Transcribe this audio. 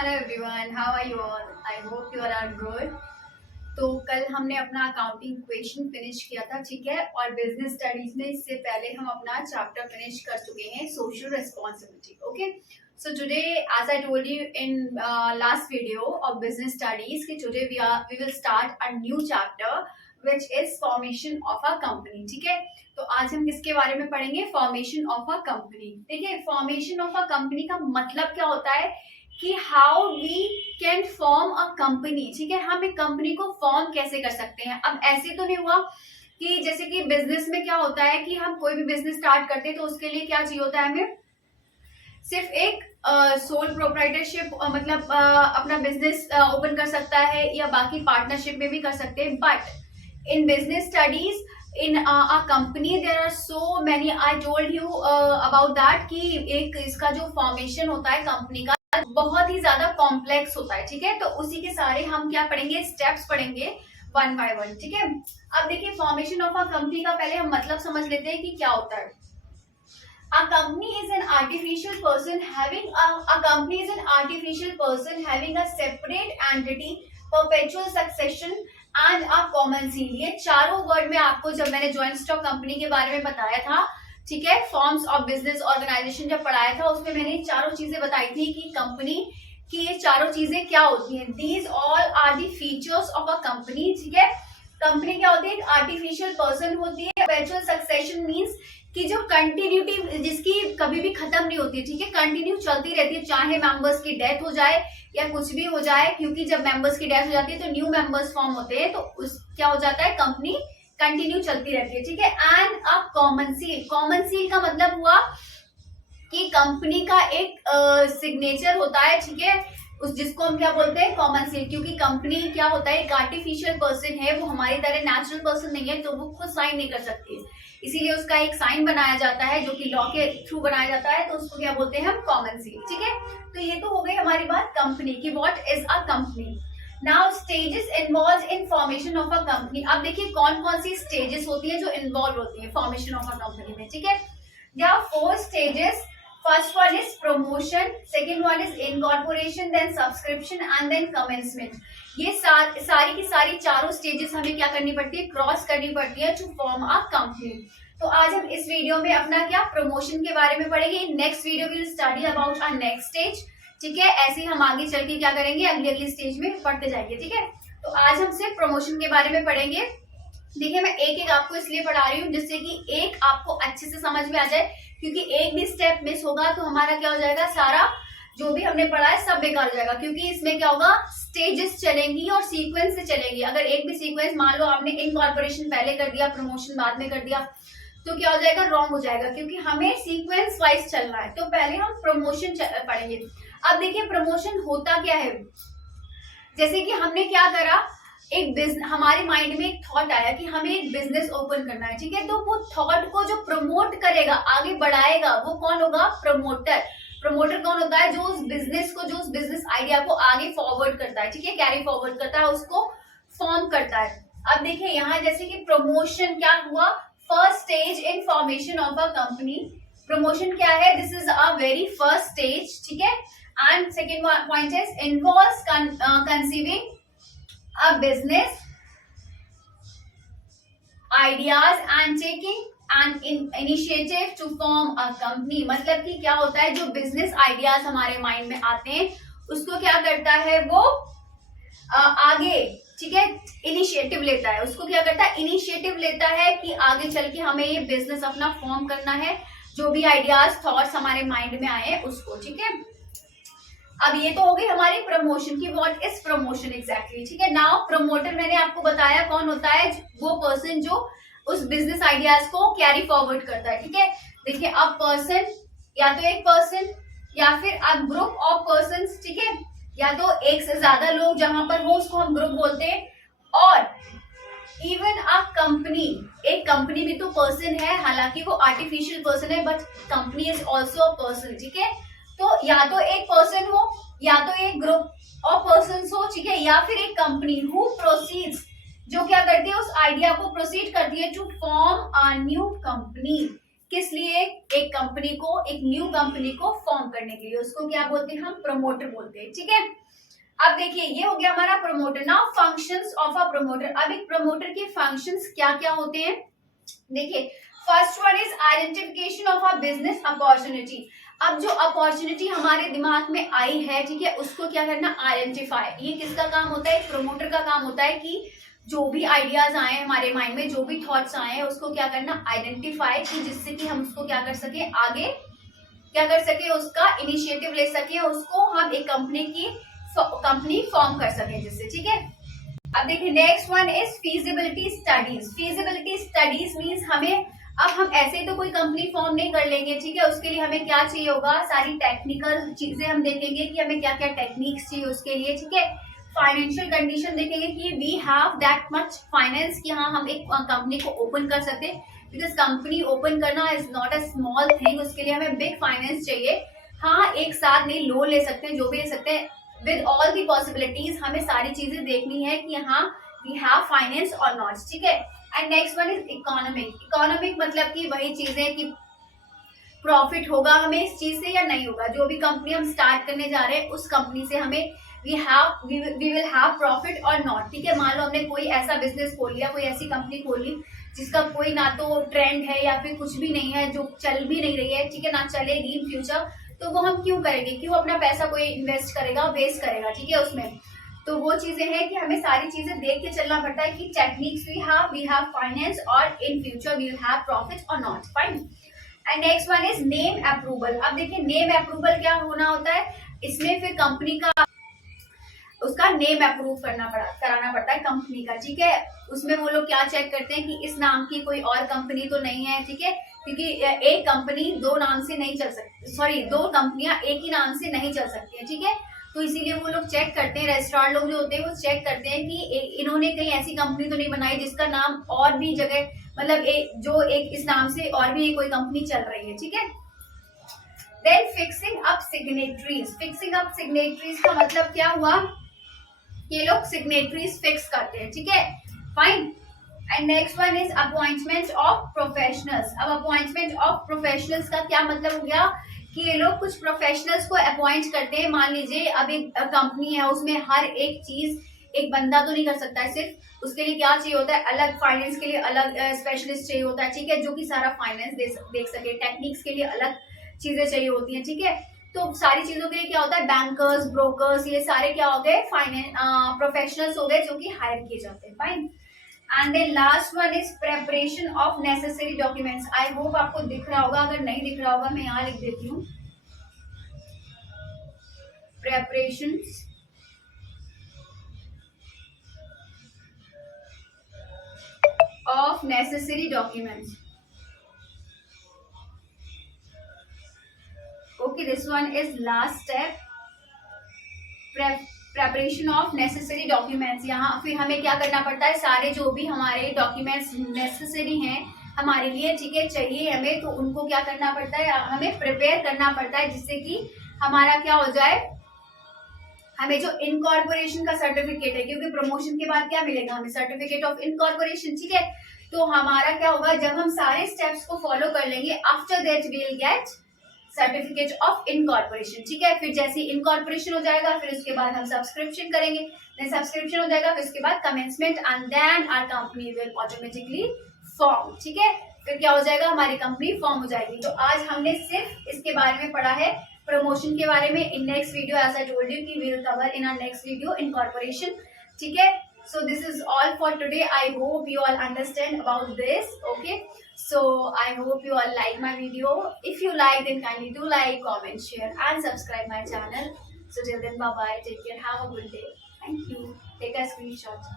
Hello everyone, how are you all? I hope you are good. तो कल हमने अपना अकाउंटिंग इक्वेशन फिनिश किया था, ठीक है। और बिजनेस स्टडीज में इससे पहले हम अपना चैप्टर फिनिश कर चुके हैं, social responsibility. Okay, so today as I told you in last video of business studies कि today we will start a new chapter which is formation of a company. ठीक है, तो आज हम किसके बारे में पढ़ेंगे? Formation of a company. देखिए, फॉर्मेशन ऑफ अ कंपनी का मतलब क्या होता है कि how we can form a company. ठीक है, हम एक कंपनी को फॉर्म कैसे कर सकते हैं। अब ऐसे तो नहीं हुआ कि जैसे कि बिजनेस में क्या होता है कि हम कोई भी बिजनेस स्टार्ट करते हैं तो उसके लिए क्या चाहिए होता है, हमें सिर्फ एक सोल प्रोप्राइटरशिप, मतलब अपना बिजनेस ओपन कर सकता है, या बाकी पार्टनरशिप में भी कर सकते हैं। But in business studies in a company there are so many, I told you about that कि एक इसका जो फॉर्मेशन होता है कंपनी का बहुत ही ज्यादा कॉम्प्लेक्स होता है। ठीक है, तो उसी के सारे हम क्या पढ़ेंगे, स्टेप्स पढ़ेंगे वन बाय वन। ठीक है, अब देखिए फॉर्मेशन ऑफ अ कंपनी का पहले हम मतलब समझ लेते हैं कि क्या होता है। A company is an artificial person having a company is an artificial person having a separate entity, perpetual succession and a common seal। ये चारों वर्ड में आपको जब मैंने जॉइंट स्टॉक कंपनी के बारे में बताया था, ठीक है, फॉर्म्स ऑफ बिजनेस ऑर्गेनाइजेशन जब पढ़ाया था, उसमें मैंने ये चारों चीजें बताई थी कि कंपनी की ये चारों चीजें क्या होती हैं। These all are the features of a company. ठीक है, कंपनी क्या होती है? एक आर्टिफिशियल पर्सन होती है। परपेचुअल सक्सेशन मीन्स कि जो कंटिन्यूटी जिसकी कभी भी खत्म नहीं होती। ठीक है, कंटिन्यू चलती रहती है, चाहे मेंबर्स की डेथ हो जाए या कुछ भी हो जाए, क्योंकि जब मेंबर्स की डेथ हो जाती है तो न्यू मेंबर्स फॉर्म होते हैं, तो उस क्या हो जाता है, कंपनी कंटिन्यू चलती रहती है। ठीक है, and a common seal. Common seal का मतलब हुआ कि कंपनी का एक सिग्नेचर होता है। ठीक है, उस जिसको हम क्या बोलते हैं, कॉमन सील। क्योंकि कंपनी क्या होता है, एक आर्टिफिशियल पर्सन है, वो हमारी तरह नेचुरल पर्सन नहीं है, तो वो खुद साइन नहीं कर सकती, इसीलिए उसका एक साइन बनाया जाता है जो कि लॉ के थ्रू बनाया जाता है, तो उसको क्या बोलते हैं हम, कॉमन सील। ठीक है, तो ये तो हो गई हमारी बात कंपनी की, what is a company. Now stages involve in formation of a company. अब देखिए कौन कौन सी स्टेजेस होती है जो इन्वॉल्व होती है फॉर्मेशन ऑफ अ कंपनी में। ठीक है, there are 4 stages. First one is promotion, second one is incorporation, then subscription and then commencement। ये सारी की सारी चारों स्टेजेस हमें क्या करनी पड़ती है, क्रॉस करनी पड़ती है टू फॉर्म अ कंपनी। तो आज हम इस वीडियो में अपना क्या प्रमोशन के बारे में पढ़ेंगे। Next video will study about a next stage. ठीक है, ऐसे हम आगे चल के क्या करेंगे, अगली अगली स्टेज में पढ़ते जाएंगे। ठीक है, तो आज हम सिर्फ प्रमोशन के बारे में पढ़ेंगे। देखिए, मैं एक एक आपको इसलिए पढ़ा रही हूँ जिससे कि एक आपको अच्छे से समझ में आ जाए, क्योंकि एक भी स्टेप मिस होगा तो हमारा क्या हो जाएगा, सारा जो भी हमने पढ़ा है सब बेकार हो जाएगा। क्योंकि इसमें क्या होगा, स्टेजेस चलेंगी और सीक्वेंस से चलेंगी। अगर एक भी सीक्वेंस, मान लो आपने इनकॉर्पोरेशन पहले कर दिया, प्रमोशन बाद में कर दिया, तो क्या हो जाएगा, रॉन्ग हो जाएगा। क्योंकि हमें सीक्वेंस वाइज चलना है, तो पहले हम प्रमोशन पढ़ेंगे। अब देखिए प्रमोशन होता क्या है। जैसे कि हमने क्या करा, एक बिजनेस, हमारे माइंड में एक थॉट आया कि हमें एक बिजनेस ओपन करना है। ठीक है, तो वो थॉट को जो प्रमोट करेगा, आगे बढ़ाएगा, वो कौन होगा, प्रमोटर। प्रमोटर कौन होता है, जो उस बिजनेस को, जो उस बिजनेस आइडिया को आगे फॉरवर्ड करता है। ठीक है, कैरी फॉरवर्ड करता है, उसको फॉर्म करता है। अब देखिए यहाँ जैसे कि प्रमोशन क्या हुआ, first stage in formation of a company. Promotion क्या है, this is a very first stage. ठीक है, and second point is involves conceiving a business ideas and taking an initiative to form a company। मतलब कि क्या होता है, जो बिजनेस आइडियाज हमारे माइंड में आते हैं उसको क्या करता है, वो आगे, ठीक है, इनिशिएटिव लेता है। उसको क्या करता है, इनिशिएटिव लेता है कि आगे चल के हमें ये बिजनेस अपना फॉर्म करना है, जो भी आइडियाज थॉट्स हमारे माइंड में आए उसको। ठीक है, अब ये तो हो गई हमारी प्रमोशन की, व्हाट इज प्रमोशन एग्जैक्टली। ठीक है, नाउ प्रमोटर मैंने आपको बताया कौन होता है, वो पर्सन जो उस बिजनेस आइडियाज को कैरी फॉरवर्ड करता है। ठीक है, देखिए अब पर्सन, या तो एक पर्सन या फिर अ ग्रुप ऑफ पर्सन। ठीक है, या तो एक से ज्यादा लोग जहां पर हो उसको हम ग्रुप बोलते हैं, और इवन अ कंपनी। एक कंपनी भी तो पर्सन है, हालांकि वो आर्टिफिशियल पर्सन है, but company is also a person. ठीक है, तो या तो एक पर्सन हो, या तो एक ग्रुप ऑफ पर्सन हो। ठीक है, या फिर एक कंपनी हु प्रोसीड्स, जो क्या करती है, उस आइडिया को प्रोसीड करती है to form a new company. किस लिए? एक कंपनी को, एक न्यू कंपनी को फॉर्म करने के लिए। उसको क्या बोलते हैं? हम प्रमोटर बोलते हैं। ठीक है, अब देखिए ये हो गया हमारा promoter. Now functions of a promoter. अब एक प्रमोटर के फंक्शंस क्या क्या होते हैं देखिए। First one is identification of a business opportunity. अब जो अपॉर्चुनिटी हमारे दिमाग में आई है, ठीक है, उसको क्या करना? आइडेंटिफाई। ये किसका काम होता है? प्रमोटर का काम होता है कि जो भी आइडियाज आए हमारे माइंड में, जो भी थॉट्स आए हैं, उसको क्या करना? आइडेंटिफाई की, जिससे कि हम उसको क्या कर सके, आगे क्या कर सके, उसका इनिशिएटिव ले सके, उसको हम एक कंपनी फॉर्म कर सके जिससे। ठीक है, अब देखिए next one is feasibility studies. Feasibility studies means हमें, अब हम ऐसे ही तो कोई कंपनी फॉर्म नहीं कर लेंगे। ठीक है, उसके लिए हमें क्या चाहिए होगा? सारी टेक्निकल चीजें हम देखेंगे कि हमें क्या क्या टेक्निक्स चाहिए उसके लिए। ठीक है, फाइनेंशियल कंडीशन देखेंगे कि we have that much finance कि हाँ हम एक कंपनी को ओपन कर सकते हैं, बिकॉज कंपनी ओपन करना is not a small thing. उसके लिए हमें बिग फाइनेंस चाहिए। हाँ, एक साथ नहीं, लोन ले सकते हैं, जो भी ले सकते हैं, विद ऑल दी पॉसिबिलिटीज। हमें सारी चीजें देखनी है कि हाँ वी हैव फाइनेंस और नॉट। ठीक है, and next one is economic. Economic मतलब कि वही चीजें कि प्रॉफिट होगा हमें इस चीज से या नहीं होगा। जो भी कंपनी हम स्टार्ट करने जा रहे हैं उस कंपनी से हमें we will have profit or not. ठीक है, मान लो हमने कोई ऐसा बिजनेस खोल लिया, कोई ऐसी कंपनी खोली जिसका कोई ना तो ट्रेंड है या फिर कुछ भी नहीं है, जो चल भी नहीं रही है, ठीक है, ना चलेगी इन फ्यूचर, तो वो हम क्यों करेंगे? क्यों अपना पैसा कोई इन्वेस्ट करेगा, वेस्ट करेगा? ठीक है, उसमें तो वो चीजें हैं कि हमें सारी चीजें देख के चलना पड़ता है कि टेक्निक्स वी हैव फाइनेंस और in future we will have profit or not. Fine. And next one is name approval. अब देखिए नेम अप्रूवल क्या होना होता है, इसमें फिर कंपनी का उसका नेम अप्रूव कराना पड़ता है कंपनी का। ठीक है, उसमें वो लोग क्या चेक करते हैं कि इस नाम की कोई और कंपनी तो नहीं है। ठीक है, क्योंकि एक कंपनी दो नाम से नहीं चल सकती, सॉरी दो कंपनियां एक ही नाम से नहीं चल सकती है। ठीक है, तो इसीलिए वो लोग चेक करते हैं, रजिस्ट्रार लोग जो होते हैं वो चेक करते हैं कि इन्होंने कहीं ऐसी कंपनी तो नहीं बनाई जिसका नाम और भी जगह, मतलब जो एक इस नाम से और भी कोई कंपनी चल रही है। ठीक है, then fixing up signatories. Fixing up signatories का मतलब क्या हुआ? ये लोग सिग्नेटरीज फिक्स करते हैं। ठीक है, fine. And next one is appointment of professionals. अब अपॉइंटमेंट ऑफ प्रोफेशनल्स का क्या मतलब हो गया कि ये लोग कुछ प्रोफेशनल्स को अपॉइंट करते हैं। मान लीजिए अब एक कंपनी है, उसमें हर एक चीज एक बंदा तो नहीं कर सकता है सिर्फ, उसके लिए क्या चाहिए होता है? अलग फाइनेंस के लिए अलग स्पेशलिस्ट चाहिए होता है। ठीक है, जो कि सारा फाइनेंस देख सके। टेक्निक्स के लिए अलग चीजें चाहिए होती हैं। ठीक है, तो सारी चीजों के लिए क्या होता है? बैंकर्स, ब्रोकर्स, ये सारे क्या हो गए? फाइनेंस प्रोफेशनल्स हो गए जो कि हायर किए जाते हैं। Fine. And then last one is preparation of necessary documents. I hope आपको दिख रहा होगा, अगर नहीं दिख रहा होगा मैं यहाँ लिख देती हूँ। Preparation of necessary documents. Okay, this one is last step, preparation of necessary documents। यहाँ फिर हमें क्या करना पड़ता है? सारे जो भी हमारे डॉक्यूमेंट्स नेसेसरी हैं हमारे लिए, ठीक है, चाहिए हमें, तो उनको क्या करना पड़ता है? हमें प्रिपेयर करना पड़ता है, जिससे कि हमारा क्या हो जाए? हमें जो इनकॉर्पोरेशन का सर्टिफिकेट है, क्योंकि प्रमोशन के बाद क्या मिलेगा हमें? Certificate of incorporation. ठीक है, तो हमारा क्या होगा? जब हम सारे स्टेप्स को फॉलो कर लेंगे, after that we will get certificate of incorporation. ठीक है, फिर जैसे इनकॉर्पोरेशन हो जाएगा, फिर उसके बाद हम सब्सक्रिप्शन करेंगे, देन सब्सक्रिप्शन हो जाएगा, फिर उसके बाद commencement, and then our company will automatically form. ठीक है, फिर क्या हो जाएगा? हमारी कंपनी फॉर्म हो जाएगी। तो आज हमने सिर्फ इसके बारे में पढ़ा है, प्रमोशन के बारे में। In next video as I told you कि we will cover in our next video incorporation. ठीक है, so this is all for today. I hope you all understand about this. Okay, so I hope you all like my video. If you like, then kindly do like, comment, share and subscribe my channel. So till then, bye bye, take care, have a good day. Thank you. Take a screenshot.